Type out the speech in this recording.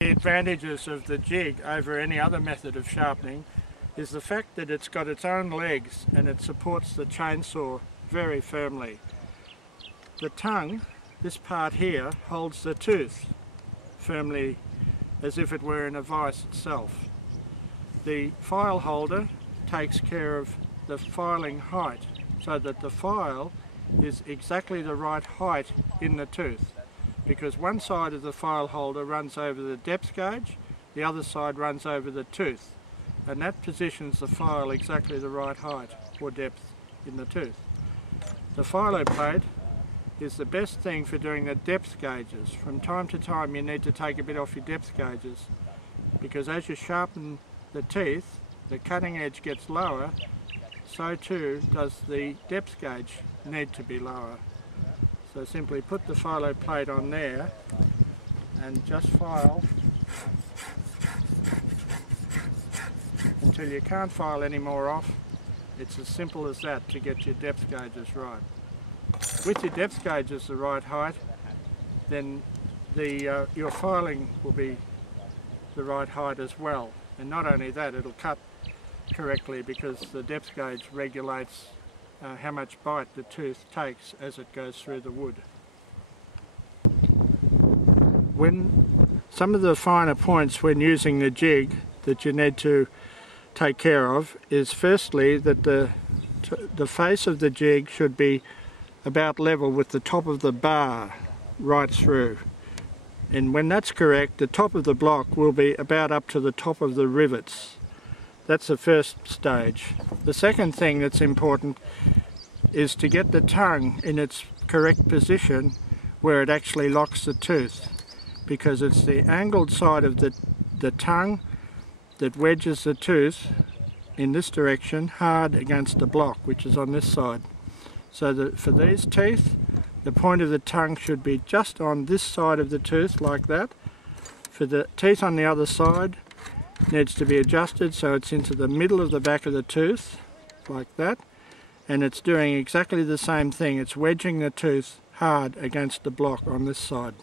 The advantages of the jig over any other method of sharpening is the fact that it's got its own legs and it supports the chainsaw very firmly. The tongue, this part here, holds the tooth firmly as if it were in a vise itself. The file holder takes care of the filing height so that the file is exactly the right height in the tooth, because one side of the file holder runs over the depth gauge, the other side runs over the tooth, and that positions the file exactly the right height or depth in the tooth. The filo plate is the best thing for doing the depth gauges. From time to time you need to take a bit off your depth gauges, because as you sharpen the teeth, the cutting edge gets lower, so too does the depth gauge need to be lower. So simply put the filo plate on there and just file until you can't file any more off. It's as simple as that to get your depth gauges right. With your depth gauges the right height, then your filing will be the right height as well. And not only that, it'll cut correctly because the depth gauge regulates how much bite the tooth takes as it goes through the wood. Some of the finer points when using the jig that you need to take care of is firstly that the face of the jig should be about level with the top of the bar right through. And when that's correct, the top of the block will be about up to the top of the rivets. That's the first stage. The second thing that's important is to get the tongue in its correct position where it actually locks the tooth, because it's the angled side of the tongue that wedges the tooth in this direction hard against the block, which is on this side. So that for these teeth, the point of the tongue should be just on this side of the tooth like that. For the teeth on the other side, needs to be adjusted so it's into the middle of the back of the tooth like that, and it's doing exactly the same thing. It's wedging the tooth hard against the block on this side.